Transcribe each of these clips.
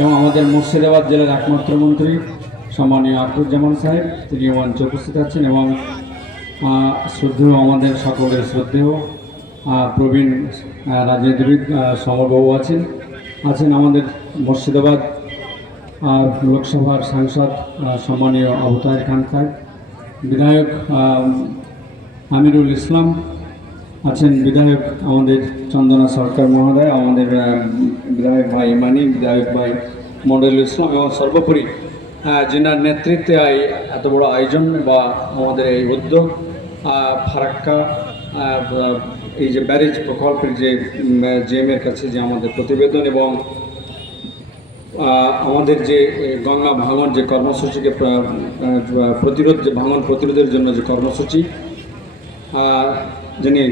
এবং আমাদের মুর্শিদাবাদ জেলার একমাত্র মন্ত্রী সম্মানীয় আকরুজ্জামান সাহেব, তিনি মঞ্চে উপস্থিত আছেন এবং শ্রদ্ধেয় আমাদের সকলের শ্রদ্ধেয় প্রবীণ রাজনীতিবিদ সমরবাবু আছেন আছেন আমাদের মুর্শিদাবাদ লোকসভার সাংসদ সম্মানীয় আবতার খান সাহেব, বিধায়ক আমিরুল ইসলাম আছেন বিধায়ক আমাদের চন্দনা সরকার মহোদয়, আমাদের বিধায়ক ভাই ইমানি, বিধায়ক ভাই মন্ডল ইসলাম এবং সর্বোপরি যেনার নেতৃত্বে এত বড় আয়োজন বা আমাদের এই উদ্যোগ ফারাক্কা এই যে ব্যারেজ প্রকল্পের যে জিএম এর কাছে যে আমাদের প্রতিবেদন এবং আমাদের যে গঙ্গা ভাঙন যে কর্মসূচিকে প্রতিরোধ, যে ভাঙন প্রতিরোধের জন্য যে কর্মসূচি যিনি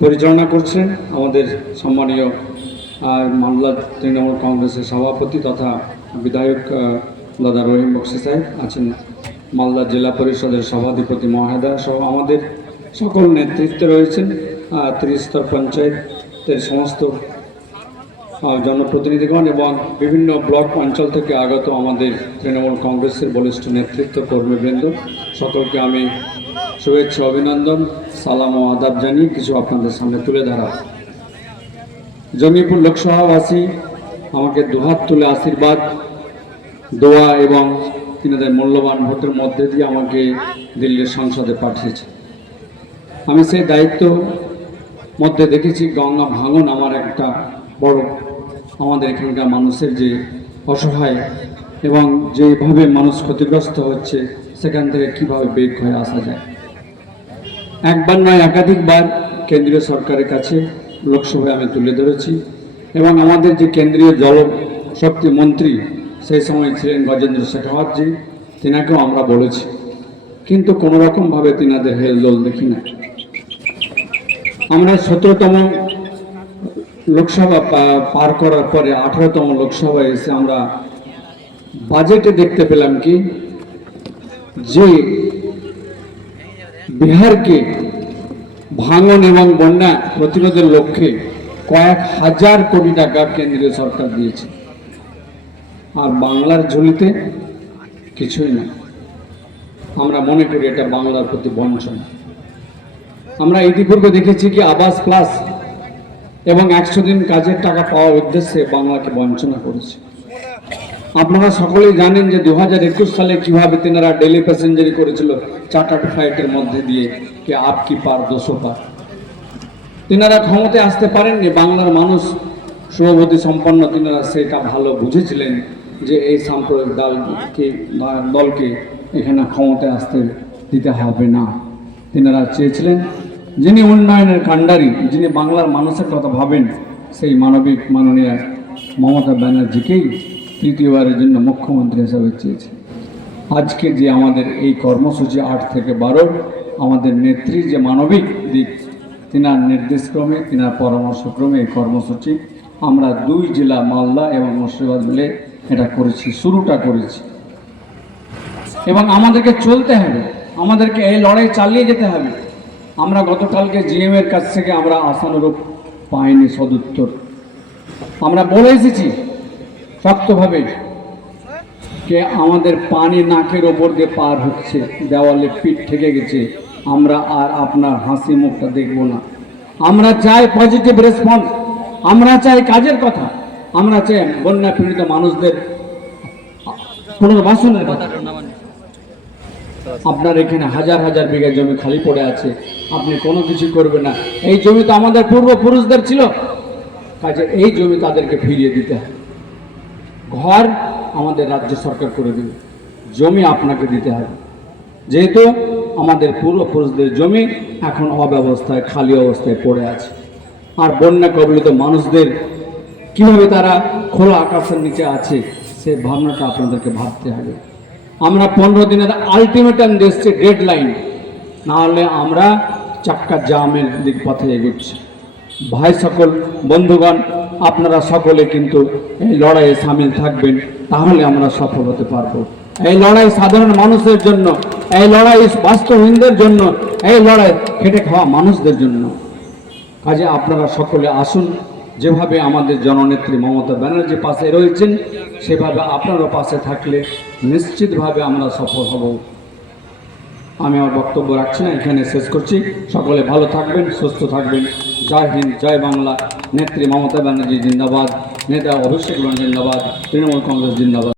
পরিচালনা করছেন আমাদের সম্মানীয় আহ, মামলা তৃণমূল কংগ্রেসের সভাপতি তথা বিধায়ক দাদা রহিম বক্সি সাহেব আছেন মালদা জেলা পরিষদের সভাধিপতি মহাদা সহ আমাদের সকল নেতৃত্বে রয়েছেন ত্রিস্তর পঞ্চায়েতের সমস্ত জনপ্রতিনিধিগণ এবং বিভিন্ন ব্লক অঞ্চল থেকে আগত আমাদের তৃণমূল কংগ্রেসের বলিষ্ঠ নেতৃত্ব কর্মীবৃন্দ সকলকে আমি শুভেচ্ছা অভিনন্দন। সালাম ও আদাব জানিয়ে কিছু আপনাদের সামনে তুলে ধরা জঙ্গিপুর লোকসভাবাসী, আমাকে দুহাত তুলে আশীর্বাদ, দোয়া এবং তিনাদের মূল্যবান ভোটের মধ্যে দিয়ে আমাকে দিল্লির সংসদে পাঠিয়েছে। আমি সেই দায়িত্ব মধ্যে দেখেছি, গঙ্গা ভাঙন আমার একটা বড় আমাদের এখানকার মানুষের যে অসহায় এবং যেভাবে মানুষ ক্ষতিগ্রস্ত হচ্ছে, সেখান থেকে কীভাবে বেগ হয়ে আসা যায়। একবার নয়, একাধিকবার কেন্দ্রীয় সরকারের কাছে লোকসভায় আমি তুলে ধরেছি এবং আমাদের যে কেন্দ্রীয় জল শক্তি মন্ত্রী সেই সময় ছিলেন গজেন্দ্র শেখাওয়াতজি তিনাকেও আমরা বলেছি। কিন্তু কোনো রকমভাবে তিনাদের হেলদোল দেখি না। আমরা সতেরোতম লোকসভা পার করার পরে আঠারোতম লোকসভায় এসে আমরা বাজেটে দেখতে পেলাম কি, যে বিহারকে ভাঙন এবং বন্যা প্রতিরোধের লক্ষ্যে কয়েক হাজার কোটি টাকা কেন্দ্রীয় সরকার দিয়েছে। আর বাংলার ঝুলিতে কিছুই না। আমরা মনে করি এটা বাংলার প্রতি বঞ্চনা। আমরা ইতিপূর্বে দেখেছি কি আবাস প্লাস এবং একশো দিন কাজের টাকা পাওয়ার উদ্দেশ্যে বাংলাকে বঞ্চনা করেছে। আপনারা সকলেই জানেন যে দু হাজার একুশ সালে কীভাবে তেনারা ডেলি প্যাসেঞ্জারি করেছিল চার্টার্ড ফ্লাইটের মধ্যে দিয়ে, কে আপ কি পার দোষো পার। তেনারা ক্ষমতায় আসতে পারেননি, বাংলার মানুষ শুভবতী সম্পন্ন তিনারা সেটা ভালো বুঝেছিলেন যে এই সাম্প্রদায়িক দলকে দলকে এখানে ক্ষমতায় আসতে দিতে হবে না। তিনারা চেয়েছিলেন যিনি উন্নয়নের কাণ্ডারি, যিনি বাংলার মানুষের কথা ভাবেন, সেই মানবিক, মাননীয় মমতা ব্যানার্জিকেই তৃতীয়বারের জন্য মুখ্যমন্ত্রী হিসাবে চেয়েছে। আজকে যে আমাদের এই কর্মসূচি আট থেকে বারো, আমাদের নেত্রী যে মানবিক দিক, তিনার নির্দেশক্রমে, তিনার পরামর্শক্রমে এই কর্মসূচি, আমরা দুই জেলা মালদা এবং মুর্শিদাবাদ মিলে এটা করেছি, শুরুটা করেছি। এবং আমাদেরকে চলতে হবে, আমাদেরকে এই লড়াই চালিয়ে যেতে হবে। আমরা গতকালকে জিএম এর কাছ থেকে আমরা আশানুরূপ পাইনি সদুত্তর। আমরা বলে এসেছি শক্তভাবে কে আমাদের পানি নাকের ওপর দিয়ে পার হচ্ছে, দেওয়ালে পিঠ থেকে গেছে, আমরা আর আপনার হাসি মুখটা দেখব না। আমরা চাই পজিটিভ রেসপন্স আমরা চাই কাজের কথা, আমরা চাই বন্যা পীড়িত মানুষদের পুনর্বাসনের কথা। আপনার এখানে হাজার হাজার বিঘা জমি খালি পড়ে আছে, আপনি কোনো কিছু করবেন না। এই জমি তো আমাদের পূর্বপুরুষদের ছিল, কাজে এই জমি তাদেরকে ফিরিয়ে দিতে হবে। ঘর আমাদের রাজ্য সরকার করে দেবে। জমি আপনাকে দিতে হবে। যেহেতু আমাদের পূর্বপুরুষদের জমি এখন অব্যবস্থায়, খালি অবস্থায় পড়ে আছে। আর বন্যা কবলিত মানুষদের কীভাবে তারা খোলা আকাশের নিচে আছে, সে ভাবনাটা আপনাদেরকে ভাবতে হবে। আমরা পনেরো দিনের আলটিমেটাম দিচ্ছি ডেড লাইন নাহলে আমরা চাক্কা জামের দিক পথে এগোচ্ছি। ভাই সকল বন্ধুগণ আপনারা সকলে কিন্তু এই লড়াইয়ে সামিল থাকবেন, তাহলে আমরা সফল হতে পারব। এই লড়াই সাধারণ মানুষের জন্য, এই লড়াই বাস্তবহীনদের জন্য, এই লড়াই খেটে খাওয়া মানুষদের জন্য। কাজে আপনারা সকলে আসুন, যেভাবে আমাদের জননেত্রী মমতা ব্যানার্জি পাশে রয়েছেন, সেভাবে আপনারও পাশে থাকলে নিশ্চিতভাবে আমরা সফল হব। আমি আমার বক্তব্য রাখছি না, এখানে শেষ করছি। সকলে ভালো থাকবেন, সুস্থ থাকবেন। জয় হিন্দ, জয় বাংলা। নেত্রী মমতা ব্যানার্জি জিন্দাবাদ নেতা অভিষেক রঞ্জন জিন্দাবাদ তৃণমূল কংগ্রেস জিন্দাবাদ।